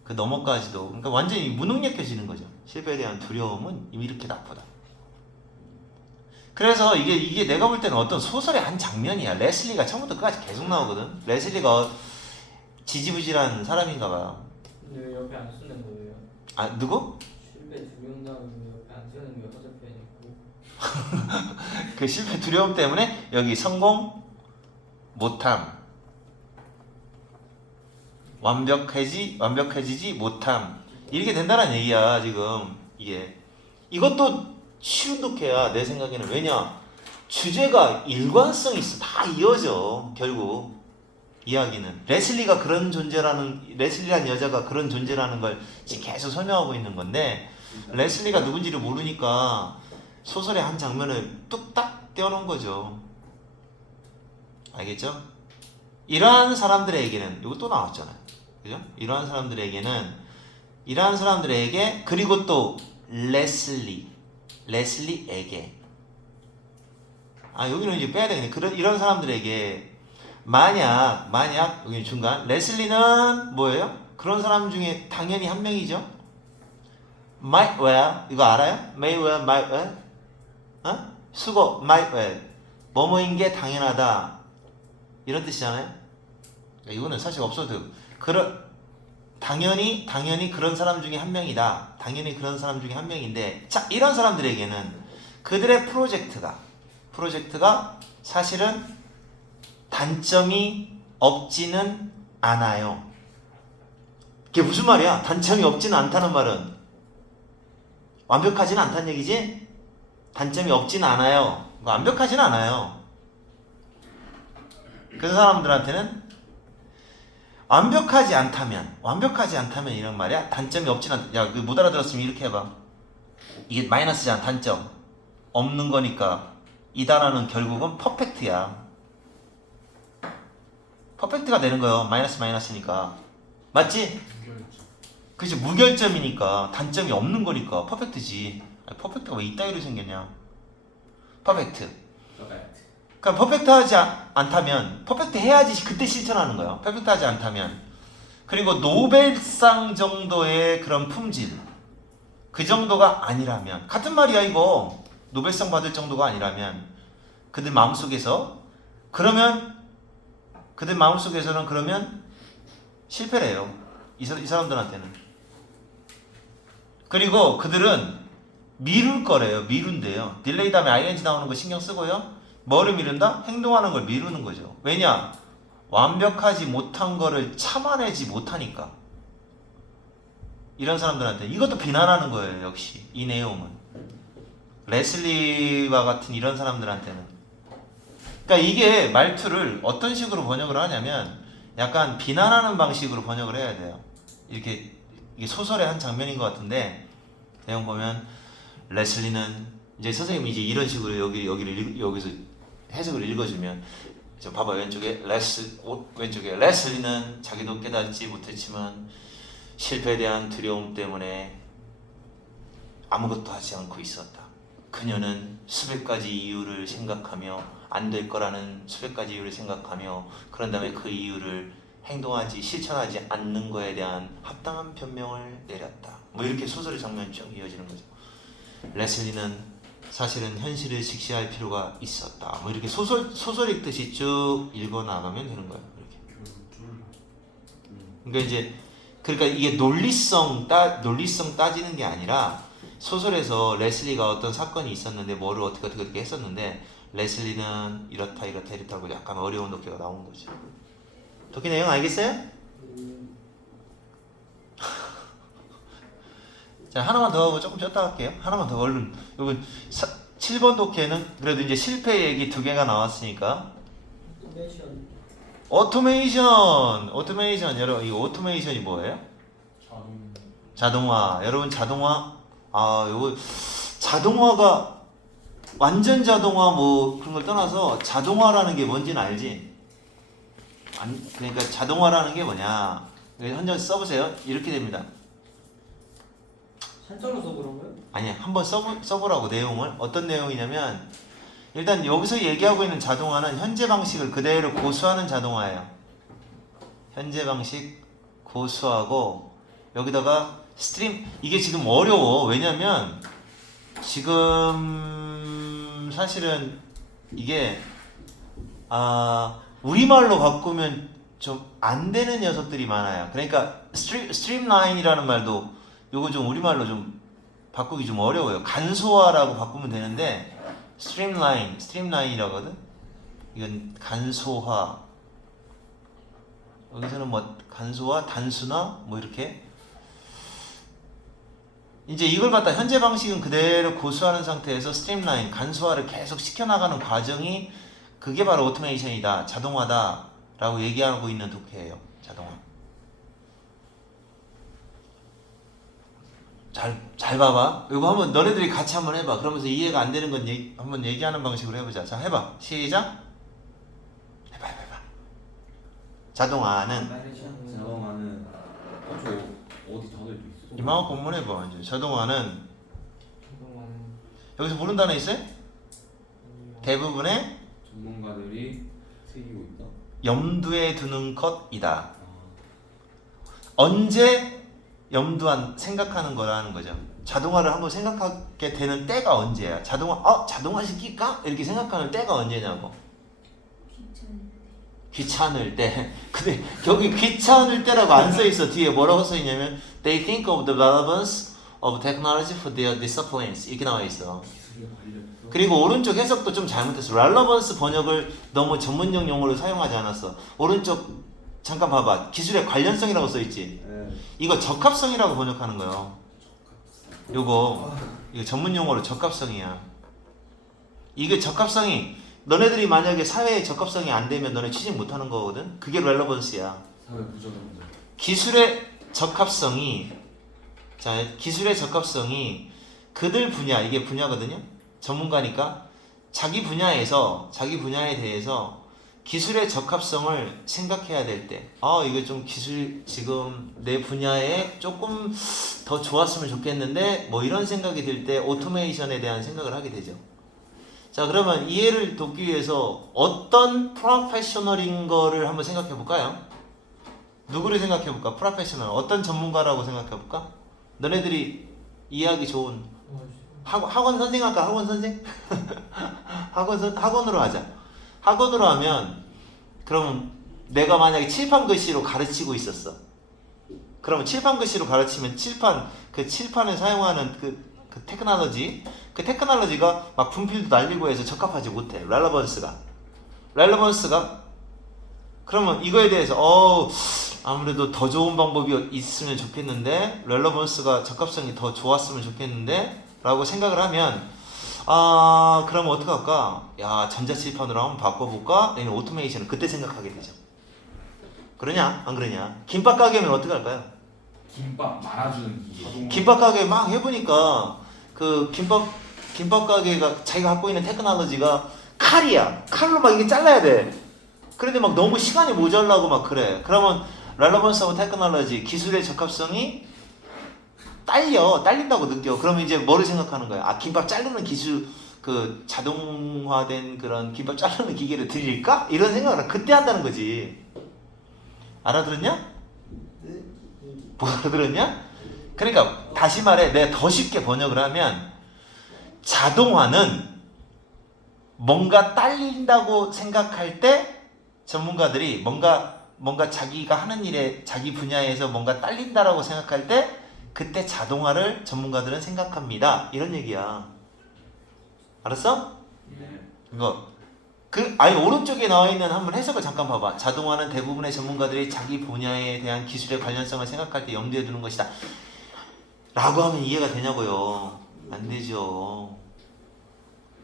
그 넘어까지도. 그러니까 완전히 무능력해지는 거죠. 실패에 대한 두려움은 이렇게 나쁘다. 그래서 이게 내가 볼 때는 어떤 소설의 한 장면이야. 레슬리가 처음부터 끝까지 계속 나오거든. 레슬리가 지지부진한 사람인가 봐. 근데 왜 옆에 안 쓰는 거예요? 아, 누구? 실패 두려운다고 옆에 안 쓰는 게 화살표 있고. 그 실패 두려움 때문에 여기 성공, 못함, 완벽해지지 못함, 이렇게 된다는 얘기야. 지금 이것도 쉬운 독해야 내 생각에는. 왜냐? 주제가 일관성이 있어. 다 이어져. 결국 이야기는 레슬리가 그런 존재라는, 레슬리라는 여자가 그런 존재라는 걸 지금 계속 설명하고 있는 건데, 레슬리가 누군지를 모르니까 소설의 한 장면을 뚝딱 떼어놓은 거죠. 알겠죠? 이러한 사람들에게는, 이거 또 나왔잖아요. 그죠? 이러한 사람들에게, 그리고 또 레슬리에게. 아, 여기는 이제 빼야 되겠네. 이런 사람들에게 만약 여기 중간, 레슬리는 뭐예요? 그런 사람 중에 당연히 한 명이죠. might well, 이거 알아요? may well, might well. 수고, might well. 뭐뭐인 게 당연하다. 이런 뜻이잖아요. 이거는 사실 없어도 당연히 그런 사람 중에 한 명이다. 당연히 그런 사람 중에 한 명인데, 자, 이런 사람들에게는 그들의 프로젝트가 사실은 단점이 없지는 않아요. 그게 무슨 말이야? 단점이 없지는 않다는 말은 완벽하지는 않다는 얘기지? 단점이 없지는 않아요. 완벽하지는 않아요. 그 사람들한테는 완벽하지 않다면 이런 말이야. 단점이 없진 않다. 야, 못 알아들었으면 이렇게 해봐. 이게 마이너스잖아. 단점 없는 거니까 이 단어는 결국은 퍼펙트야. 퍼펙트가 되는 거예요. 마이너스니까. 맞지? 무결점. 그치, 무결점이니까 단점이 없는 거니까 퍼펙트지. 아니, 퍼펙트가 왜 이따위로 생겼냐. 퍼펙트. 그러니까 퍼펙트하지 않다면 퍼펙트 해야지 그때 실천하는 거예요. 퍼펙트하지 않다면. 그리고 노벨상 정도의 그런 품질 그 정도가 아니라면 같은 말이야 이거. 노벨상 받을 정도가 아니라면 그들 마음속에서 그러면 그러면 실패래요. 이 사람들한테는. 그리고 그들은 미룰 거래요. 미룬대요. 딜레이 다음에 ing 나오는 거 신경 쓰고요. 뭐를 미룬다? 행동하는 걸 미루는 거죠. 왜냐? 완벽하지 못한 거를 참아내지 못하니까. 이런 사람들한테 이것도 비난하는 거예요. 역시 이 내용은 레슬리와 같은 이런 사람들한테는. 그러니까 이게 말투를 어떤 식으로 번역을 하냐면 약간 비난하는 방식으로 번역을 해야 돼요. 이렇게 이게 소설의 한 장면인 것 같은데 내용 보면 레슬리는 이제 선생님이 이제 이런 식으로 여기서 해석을 읽어주면 저 봐봐 왼쪽에 레슬리는 자기도 깨닫지 못했지만 실패에 대한 두려움 때문에 아무것도 하지 않고 있었다. 그녀는 수백 가지 이유를 생각하며 안 될 거라는 수백 가지 이유를 생각하며 그런 다음에 그 이유를 실천하지 않는 거에 대한 합당한 변명을 내렸다. 뭐 이렇게 소설의 장면이 쭉 이어지는 거죠. 레슬리는 사실은 현실을 직시할 필요가 있었다. 뭐 이렇게 소설 읽듯이 쭉 읽어 나가면 되는 거예요. 이렇게. 그러니까 이게 논리성 따지는 게 아니라 소설에서 레슬리가 어떤 사건이 있었는데 뭐를 어떻게 했었는데 레슬리는 이렇다고 약간 어려운 독해가 나온 거죠. 독해 내용 알겠어요? 자, 하나만 더 하고 조금 쪘다 할게요. 하나만 더 얼른. 여기 7번 독해는 그래도 이제 실패 얘기 2개가 나왔으니까. 오토메이션. 여러분, 이 오토메이션이 뭐예요? 자동화. 여러분, 요거 자동화가 완전 자동화 뭐 그런 걸 떠나서 자동화라는 게 뭔지는 알지? 그러니까 자동화라는 게 뭐냐? 한번 써보세요. 이렇게 됩니다. 한자로 써 그런 거요? 아니, 한번 써보라고 내용을. 어떤 내용이냐면 일단 여기서 얘기하고 있는 자동화는 현재 방식을 그대로 고수하는 자동화예요. 현재 방식 고수하고 여기다가 이게 지금 어려워. 왜냐면 지금 사실은 이게 우리말로 바꾸면 좀 안 되는 녀석들이 많아요. 그러니까 스트림라인이라는 말도 요거 좀 우리말로 좀 바꾸기 좀 어려워요. 간소화라고 바꾸면 되는데 스트림라인이라거든. 이건 간소화. 여기서는 뭐 간소화, 단순화 뭐 이렇게. 이제 이걸 갖다 현재 방식은 그대로 고수하는 상태에서 스트림라인, 간소화를 계속 시켜나가는 과정이 그게 바로 오토메이션이다, 자동화다 라고 얘기하고 있는 독해예요. 자동화. 잘 봐봐. 이거 한번 너네들이 같이 한번 해봐. 그러면서 이해가 안 되는 건 한번 얘기하는 방식으로 해보자. 자, 해봐. 시작. 해봐. 자동화는 저 어디 자료도 있어? 이만한 공문 해봐. 이제 자동화는 여기서 모르는 단어 있어요? 대부분의 전문가들이 새기고 있다. 염두에 두는 것이다. 언제 생각하는 거라는 거죠. 자동화를 한번 생각하게 되는 때가 언제야? 자동화 시킬까? 이렇게 생각하는 때가 언제냐고. 귀찮을 때. 근데 여기 귀찮을 때라고 안 써있어. 뒤에 뭐라고 써있냐면 They think of the relevance of technology for their disciplines 이렇게 나와있어. 그리고 오른쪽 해석도 좀 잘못했어. relevance 번역을 너무 전문적 용어를 사용하지 않았어. 오른쪽 잠깐 봐봐. 기술의 관련성이라고 써있지. 이거 적합성이라고 번역하는 거예요. 이거 전문 용어로 적합성이야. 이게 적합성이 너네들이 만약에 사회에 적합성이 안 되면 너네 취직 못하는 거거든. 그게 relevance야. 사회 부적응자. 기술의 적합성이 그들 분야, 이게 분야거든요. 전문가니까 자기 분야에 대해서 기술의 적합성을 생각해야 될 때, 이거 좀 기술 지금 내 분야에 조금 더 좋았으면 좋겠는데 뭐 이런 생각이 들 때 오토메이션에 대한 생각을 하게 되죠. 자, 그러면 이해를 돕기 위해서 어떤 프로페셔널인 거를 한번 생각해 볼까요? 누구를 생각해 볼까? 프로페셔널. 어떤 전문가라고 생각해 볼까? 너네들이 이해하기 좋은 학원 선생 할까? 학원 선생? 학원으로 하자. 학원으로 하면 그러면 내가 만약에 칠판 글씨로 가르치고 있었어. 그러면 칠판 글씨로 가르치면 그 칠판에 사용하는 그 테크놀로지가 막 분필도 날리고 해서 적합하지 못해. 렐러번스가 그러면 이거에 대해서 아무래도 더 좋은 방법이 있으면 좋겠는데 렐러번스가 적합성이 더 좋았으면 좋겠는데 라고 생각을 하면 그러면 어떻게 할까? 야, 전자칠판으로 한번 바꿔볼까? 아니면 오토메이션을 그때 생각하게 되죠. 그러냐? 안 그러냐? 김밥 가게면 어떻게 할까요? 김밥 말아주는 기계. 김밥 가게 막 해보니까 그 김밥 가게가 자기가 갖고 있는 테크놀로지가 칼이야. 칼로 막 이게 잘라야 돼. 그런데 막 너무 시간이 모자라고 막 그래. 그러면 렐러번스 오브 테크놀로지 기술의 적합성이 딸린다고 느껴. 그러면 이제 뭐를 생각하는 거야? 김밥 자르는 기술, 그 자동화된 그런 김밥 자르는 기계를 들일까? 이런 생각을 그때 한다는 거지. 알아들었냐? 뭐 알아들었냐? 그러니까 다시 말해, 내가 더 쉽게 번역을 하면 자동화는 뭔가 딸린다고 생각할 때 전문가들이 뭔가 자기가 하는 일에 자기 분야에서 뭔가 딸린다라고 생각할 때 그때 자동화를 전문가들은 생각합니다. 이런 얘기야. 알았어? 네. 이거 아니 오른쪽에 나와 있는 한번 해석을 잠깐 봐봐. 자동화는 대부분의 전문가들이 자기 분야에 대한 기술의 관련성을 생각할 때 염두에 두는 것이다. 라고 하면 이해가 되냐고요? 안 되죠.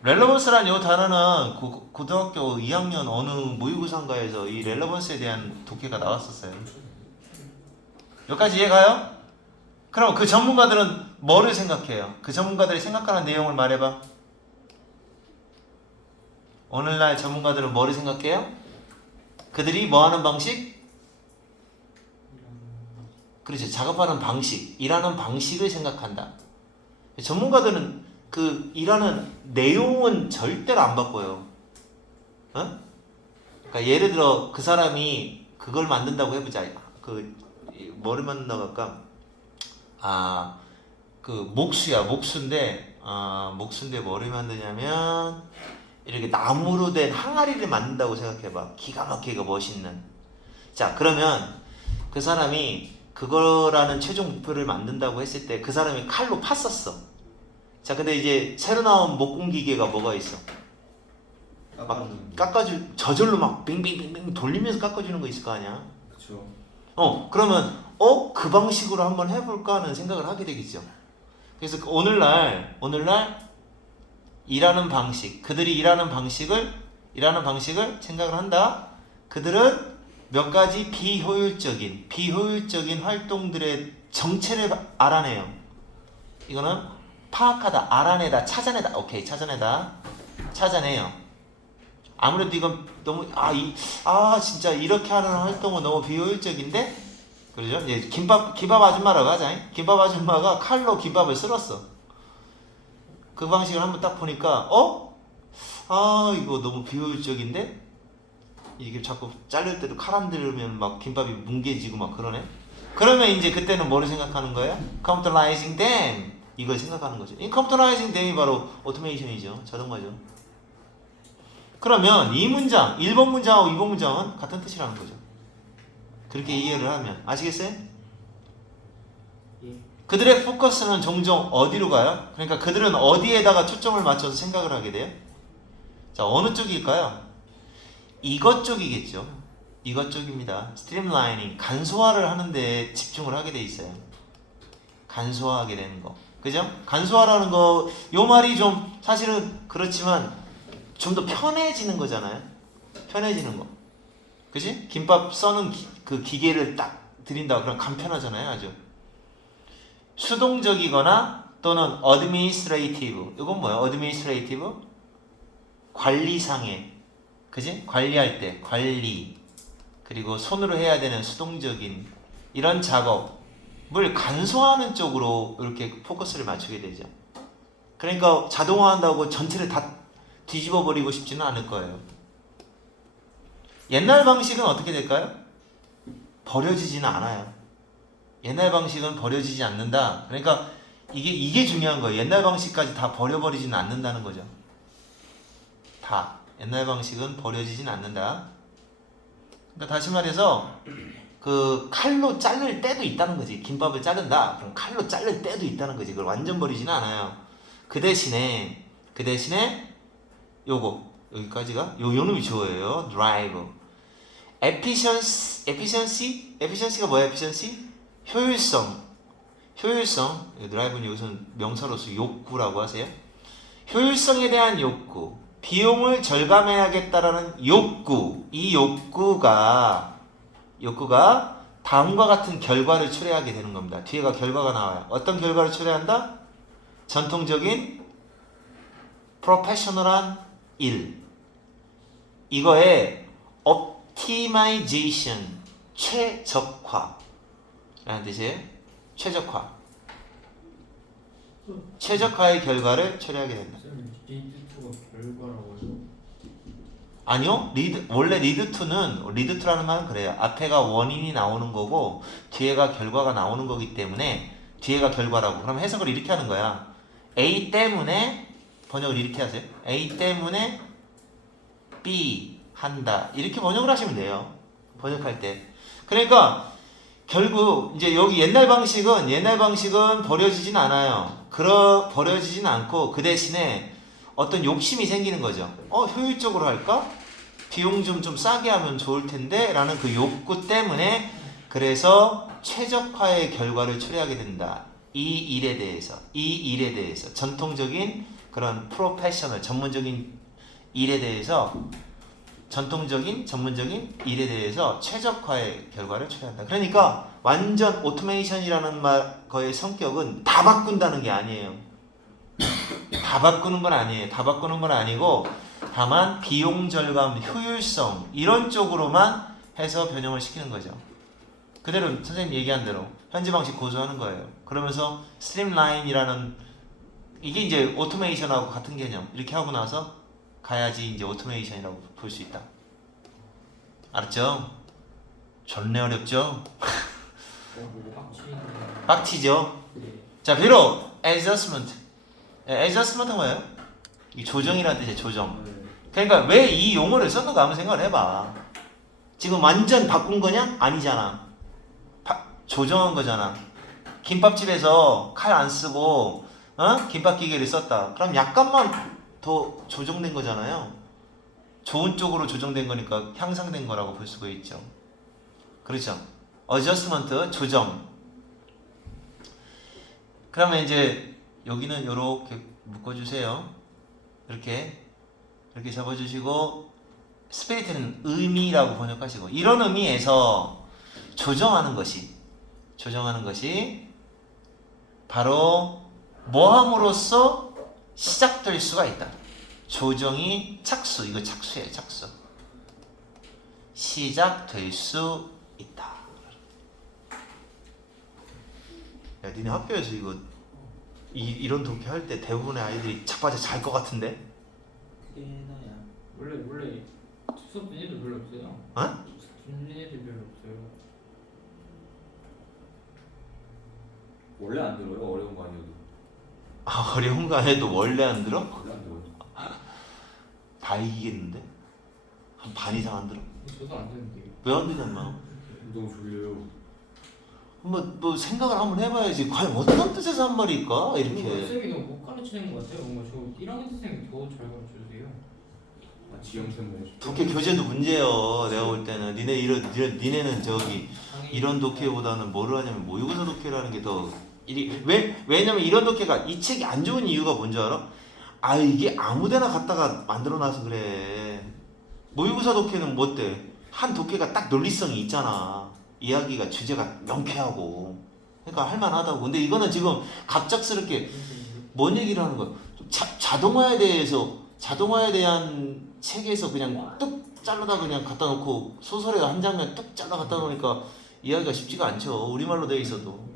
렐러번스라는 이 단어는 고등학교 2학년 어느 모의고사인가에서 이 렐러번스에 대한 독해가 나왔었어요. 여기까지 이해가요? 그럼 그 전문가들은 뭐를 생각해요? 그 전문가들이 생각하는 내용을 말해봐. 오늘날 전문가들은 뭐를 생각해요? 그들이 뭐 하는 방식? 그렇죠. 작업하는 방식, 일하는 방식을 생각한다. 전문가들은 그 일하는 내용은 절대로 안 바꿔요. 그러니까 예를 들어 그 사람이 그걸 만든다고 해보자. 뭐를 만든다고 할까? 목수인데 뭐를 만드냐면 이렇게 나무로 된 항아리를 만든다고 생각해봐. 기가 막히게 멋있는. 자, 그러면 그 사람이 그거라는 최종 목표를 만든다고 했을 때 그 사람이 칼로 팠었어. 자, 근데 이제 새로 나온 목공 기계가 뭐가 있어? 막 저절로 막 빙빙빙빙 돌리면서 깎아주는 거 있을 거 아니야? 그렇죠. 그러면 그 방식으로 한번 해볼까 하는 생각을 하게 되겠죠. 그래서 오늘날 일하는 방식, 그들이 일하는 방식을 생각을 한다. 그들은 몇 가지 비효율적인 활동들의 정체를 알아내요. 이거는 파악하다, 알아내다, 찾아내다. 오케이, 찾아내요. 아무래도 이건 너무 진짜 이렇게 하는 활동은 너무 비효율적인데, 그러죠? 이제 김밥 아줌마라고 하자. 김밥 아줌마가 칼로 김밥을 썰었어. 그 방식을 한번 딱 보니까 이거 너무 비효율적인데, 이게 자꾸 자를 때도 칼 안 들으면 막 김밥이 뭉개지고 막 그러네. 그러면 이제 그때는 뭐를 생각하는 거예요? Computerizing them. 이걸 생각하는 거죠. 이 Computerizing them이 바로 오토메이션이죠. 자동화죠. 그러면 이 문장, 1번 문장하고 2번 문장은 같은 뜻이라는 거죠. 그렇게 이해를 하면. 아시겠어요? 예. 그들의 포커스는 종종 어디로 가요? 그러니까 그들은 어디에다가 초점을 맞춰서 생각을 하게 돼요? 자, 어느 쪽일까요? 이것 쪽이겠죠. 이것 쪽입니다. 스트림라이닝, 간소화를 하는데 집중을 하게 돼 있어요. 간소화하게 되는 거. 그죠? 간소화라는 거, 요 말이 좀 사실은 그렇지만 좀 더 편해지는 거잖아요. 편해지는 거. 그지? 김밥 써는 그 기계를 딱 들인다. 그럼 간편하잖아요. 아주. 수동적이거나 또는 administrative. 이건 뭐예요? administrative? 관리상의. 그지? 관리할 때 관리. 그리고 손으로 해야 되는 수동적인 이런 작업을 간소화하는 쪽으로 이렇게 포커스를 맞추게 되죠. 그러니까 자동화한다고 전체를 다 뒤집어 버리고 싶지는 않을 거예요. 옛날 방식은 어떻게 될까요? 버려지지는 않아요. 옛날 방식은 버려지지 않는다. 그러니까 이게 중요한 거예요. 옛날 방식까지 다 버려버리지는 않는다는 거죠. 다 옛날 방식은 버려지진 않는다. 그러니까 다시 말해서 그 칼로 자를 때도 있다는 거지. 김밥을 자른다. 그럼 칼로 자를 때도 있다는 거지. 그걸 완전 버리지는 않아요. 그 대신에 요거 여기까지가 요 놈이 좋아요. 드라이브. efficiency가 뭐야? efficiency? 효율성. 드라이브는 여기서는 명사로서 욕구라고 하세요. 효율성에 대한 욕구, 비용을 절감해야겠다라는 욕구. 이 욕구가 다음과 같은 결과를 초래하게 되는 겁니다. 뒤에가 결과가 나와요. 어떤 결과를 초래한다? 전통적인 프로페셔널한 일. 이거에 optimization, 최적화라는 뜻이에요. 최적화의 결과를 초래하게 된다. 쌤 리드2가 결과라고 해서 아니요. 원래 리드2라는 말은 그래요. 앞에가 원인이 나오는 거고 뒤에가 결과가 나오는 거기 때문에 뒤에가 결과라고. 그럼 해석을 이렇게 하는 거야. A 때문에 번역을 이렇게 하세요. A 때문에 B 한다. 이렇게 번역을 하시면 돼요. 번역할 때. 그러니까 결국 이제 여기 옛날 방식은 버려지진 않아요. 버려지진 않고 그 대신에 어떤 욕심이 생기는 거죠. 효율적으로 할까? 비용 좀 싸게 하면 좋을 텐데 라는 그 욕구 때문에 그래서 최적화의 결과를 초래하게 된다. 이 일에 대해서 전통적인 그런 프로페셔널 전문적인 일에 대해서 최적화의 결과를 초래한다. 그러니까 완전 오토메이션이라는 거의 성격은 다 바꾼다는 게 아니에요. 다 바꾸는 건 아니고 다만 비용 절감, 효율성 이런 쪽으로만 해서 변형을 시키는 거죠. 그대로 선생님 얘기한 대로 현재 방식 고수하는 거예요. 그러면서 스트림라인이라는 이게 이제 오토메이션하고 같은 개념. 이렇게 하고 나서 가야지 이제 오토메이션이라고 볼 수 있다. 알았죠? 존내 어렵죠? 빡치죠? 네. 자, 비록 adjustment. adjustment가 뭐예요? 이 조정이라는 뜻이에요. 조정. 그러니까 왜 이 용어를 썼는가 한번 생각을 해봐. 지금 완전 바꾼 거냐? 아니잖아. 조정한 거잖아. 김밥집에서 칼 안 쓰고 김밥 기계를 썼다. 그럼 약간만 더 조정된 거잖아요. 좋은 쪽으로 조정된 거니까 향상된 거라고 볼 수가 있죠. 그렇죠? adjustment, 조정. 그러면 이제 여기는 이렇게 묶어주세요. 이렇게 접어주시고 스피릿은 의미라고 번역하시고 이런 의미에서 조정하는 것이 바로 뭐함으로써 시작될 수가 있다. 조정이 착수, 이거 착수예요. 착수. 시작될 수 있다. 야, 니네 학교에서 이런 독해 할 때 대부분의 아이들이 자빠져 잘 것 같은데? 그게 나야. 원래 수업 듣는 애들 별로 없어요. 듣는 애들 별로 없어요. 원래 안 들어요. 어려운 거 아니어도. 어려운 거 해도 원래 안 들어? 원래 안 들어요. 다 이기겠는데? 한 반 이상 안 들어? 저도 안 되는데요. 왜 안 되냐, 인마? 너무 졸려요. 뭐 생각을 한번 해봐야지. 과연 어떤 뜻에서 한 말일까? 이렇게. 쌤이 너무 못 가르치는 것 같아요. 뭔가 저 1학년 선생님이 더 잘 가르쳐주세요. 지영쌤 보고 싶어. 독해 교재도 문제요. 내가 볼 때는 니네는 이런 독해보다는 뭐를 하냐면 모의고사 독해라는 게 더 왜냐면 이런 독해가 이 책이 안 좋은 이유가 뭔지 알아? 이게 아무데나 갖다가 만들어놔서 그래. 모의고사 독해는 뭐 어때? 한 독해가 딱 논리성이 있잖아. 이야기가 주제가 명쾌하고 그러니까 할만하다고. 근데 이거는 지금 갑작스럽게 뭔 얘기를 하는 거야? 자동화에 대한 책에서 그냥 뚝 잘라다 그냥 갖다 놓고 소설에 한 장면 뚝 잘라 갖다 놓으니까 이야기가 쉽지가 않죠. 우리말로 돼 있어도.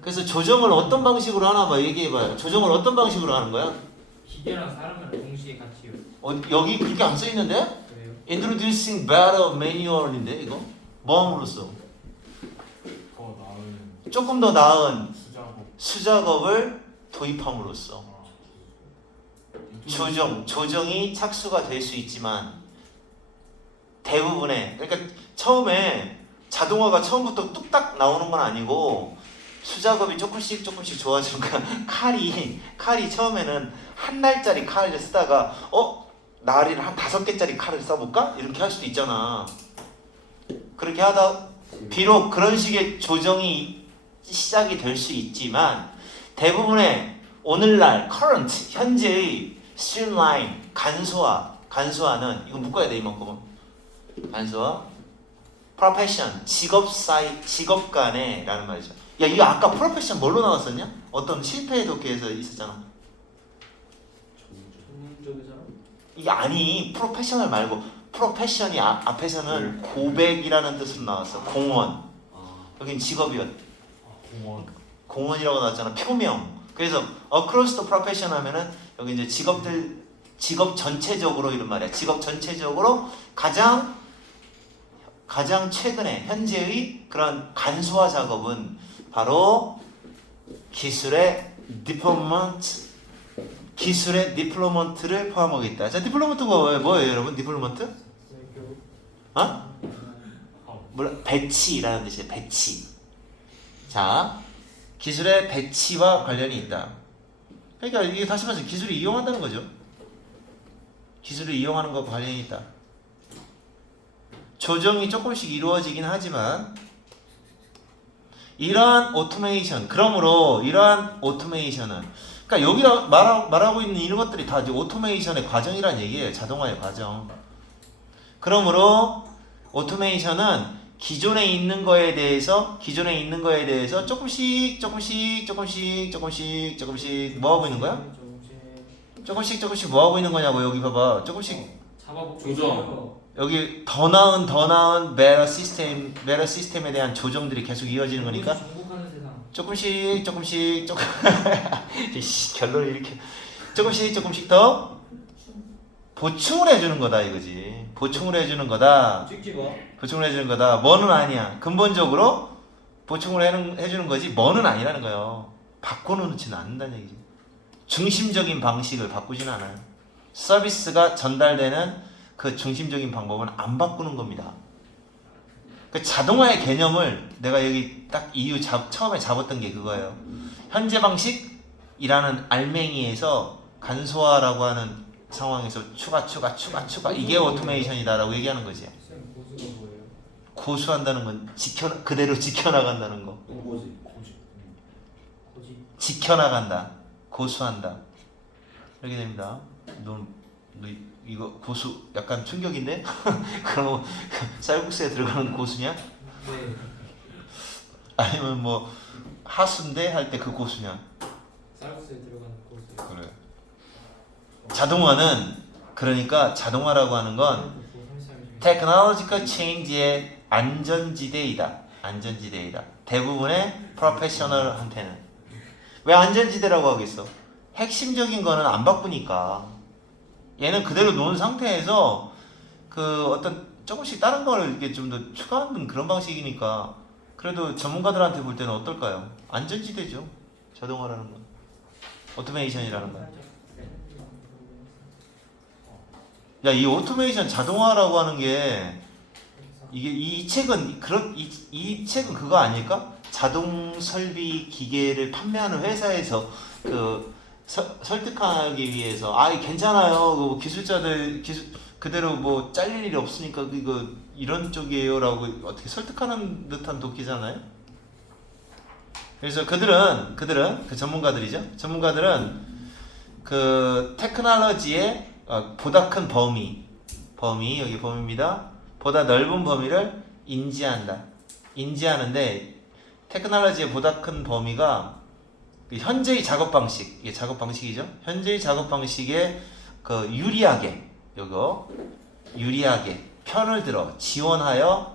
그래서 조정을 어떤 방식으로 하나 봐. 얘기해봐요. 조정을 어떤 방식으로 하는 거야? 기계랑 사람이랑 동시에 같이요. 여기 그렇게 안 써 있는데? 그래요? Introducing better manual인데 이거 뭐함으로써 더 나은 조금 더 나은 수작업. 수작업을 도입함으로써 아, 조정이 착수가 될 수 있지만 대부분의 그러니까 처음에 자동화가 처음부터 뚝딱 나오는 건 아니고 수작업이 조금씩 좋아지는 거야. 칼이 처음에는 한 날짜리 칼을 쓰다가 나리를 한 5개짜리 칼을 써볼까? 이렇게 할 수도 있잖아. 그렇게 하다 비록 그런 식의 조정이 시작이 될 수 있지만 대부분의 오늘날 current 현재의 streamline 간소화는 이거 묶어야 돼 이만큼은 간소화 profession 직업 간에라는 말이죠. 야 이거 아까 profession 뭘로 나왔었냐? 어떤 실패의 독해에서 있었잖아. 전문적인 사람? 이게 아니 프로페셔널 말고 프로페션이 앞에서는 고백이라는 뜻으로 나왔어. 공원. 여긴 직업이었. 공원. 공원이라고 나왔잖아. 표명. 그래서 across the profession 하면은 여기 이제 직업 전체적으로 이런 말이야. 직업 전체적으로 가장 최근에 현재의 그런 간소화 작업은 바로 기술의 디플로먼트를 포함하고 있다. 자, 디플로먼트가 뭐예요, 여러분? 디플로먼트? 몰라, 배치라는 뜻이에요. 배치. 자, 기술의 배치와 관련이 있다. 그러니까 이게 다시 말해서 기술을 이용한다는 거죠. 기술을 이용하는 것과 관련이 있다. 조정이 조금씩 이루어지긴 하지만 그러므로 이러한 오토메이션은 그러니까 여기 말하고 있는 이런 것들이 다 이제 오토메이션의 과정이란 얘기예요. 자동화의 과정. 그러므로 오토메이션은 기존에 있는 거에 대해서 조금씩 뭐 하고 있는 거야? 조금씩 뭐 하고 있는 거냐고. 여기 봐봐. 조금씩 잡아먹고 조정. 있어요. 여기 더 나은 better 시스템에 대한 조정들이 계속 이어지는 거니까 정복하는 세상. 조금씩 결론을 이렇게 조금씩 더 보충을 해주는 거다 이거지. 보충을 해주는 거다. 찍지 마. 보충을 해주는 거다. 뭐는 아니야. 근본적으로 보충을 해주는 거지 뭐는 아니라는 거예요. 바꿔놓지는 않는다는 얘기지. 중심적인 방식을 바꾸지는 않아요. 서비스가 전달되는 그 중심적인 방법은 안 바꾸는 겁니다. 그 자동화의 개념을 내가 여기 딱 처음에 잡았던 게 그거예요. 현재 방식이라는 알맹이에서 간소화라고 하는 상황에서 추가 이게 오토메이션이다라고 얘기하는 거지. 쌤 고수가 뭐예요? 고수한다는 건 그대로 지켜나간다는 거. 뭐지? 고지. 지켜나간다. 고수한다. 이렇게 됩니다. 너 이거 고수 약간 충격인데? 그럼 쌀국수에 들어가는 고수냐? 네. 아니면 뭐 하수인데 할 때 그 고수냐? 쌀국수에 들어가는 고수. 그래. 자동화는 그러니까 자동화라고 하는 건 테크놀로지컬 체인지의 안전지대이다. 대부분의 프로페셔널한테는. 왜 안전지대라고 하겠어? 핵심적인 거는 안 바꾸니까. 얘는 그대로 놓은 상태에서 그 어떤 조금씩 다른 걸 이렇게 좀 더 추가하는 그런 방식이니까 그래도 전문가들한테 볼 때는 어떨까요? 안전지대죠. 자동화라는 건. 오토메이션이라는 건. 야, 이 오토메이션 자동화라고 하는 게 이게 이 책은 이 책은 그거 아닐까? 자동 설비 기계를 판매하는 회사에서 그 설득하기 위해서 괜찮아요. 그 기술자들 그대로 뭐 잘릴 일이 없으니까 이거 이런 쪽이에요라고 어떻게 설득하는 듯한 도끼잖아요. 그래서 그들은 그 전문가들은 그 테크놀로지의 보다 큰 범위 여기 범위입니다. 보다 넓은 범위를 인지하는데 테크놀로지의 보다 큰 범위가 현재의 작업 방식, 이게 작업 방식이죠. 현재의 작업 방식에 그 유리하게 편을 들어 지원하는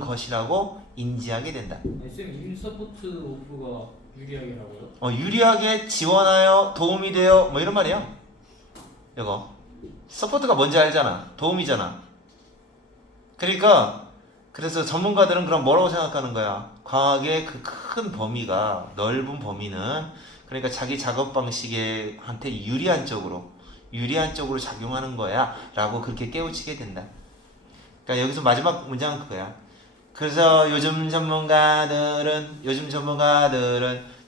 것이라고 인지하게 된다. 쌤 임서포트 오프가 유리하게라고요? 유리하게 지원하여 도움이 되어 뭐 이런 말이야. 이거 서포트가 뭔지 알잖아. 도움이잖아. 그러니까 그래서 전문가들은 그럼 뭐라고 생각하는 거야? 과학의 그 큰 범위가 넓은 범위는 그러니까 자기 작업 방식에 한테 유리한 쪽으로 작용하는 거야 라고 그렇게 깨우치게 된다. 그러니까 여기서 마지막 문장은 그거야. 그래서 요즘 전문가들은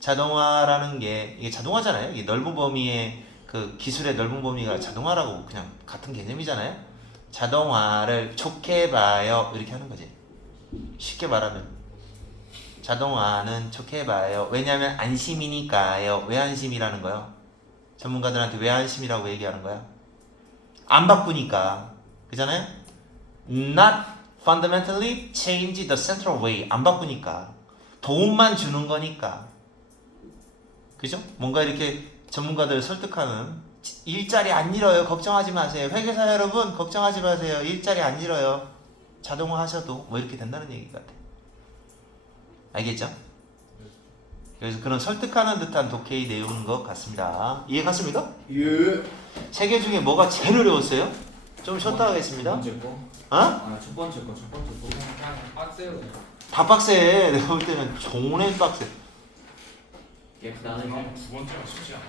자동화라는 게 이게 자동화잖아요. 이게 넓은 범위의 그 기술의 넓은 범위가 자동화라고 그냥 같은 개념이잖아요. 자동화를 좋게 봐요 이렇게 하는 거지. 쉽게 말하면 자동화는 좋게 봐요. 왜냐하면 안심이니까요. 왜 안심이라는 거요? 전문가들한테 왜 안심이라고 얘기하는 거야? 안 바꾸니까. 그잖아요? Not fundamentally change the central way. 안 바꾸니까. 도움만 주는 거니까. 그죠? 뭔가 이렇게 전문가들 설득하는 일자리 안 잃어요. 걱정하지 마세요. 회계사 여러분 걱정하지 마세요. 일자리 안 잃어요. 자동화 하셔도 뭐 이렇게 된다는 얘기 같아. 알겠죠? 그래서 그런 설득하는 듯한 독해의 내용인 것 같습니다. 이해 갔습니까? 예. 세 개 중에 뭐가 제일 어려웠어요? 좀 쉬었다 하겠습니다. 첫 번째 거. 어? 첫 번째 거. 그냥 빡세요 그냥. 다 빡세. 내가 볼 때는 종래 빡세. 나는 두 번째가 쉽지 않아.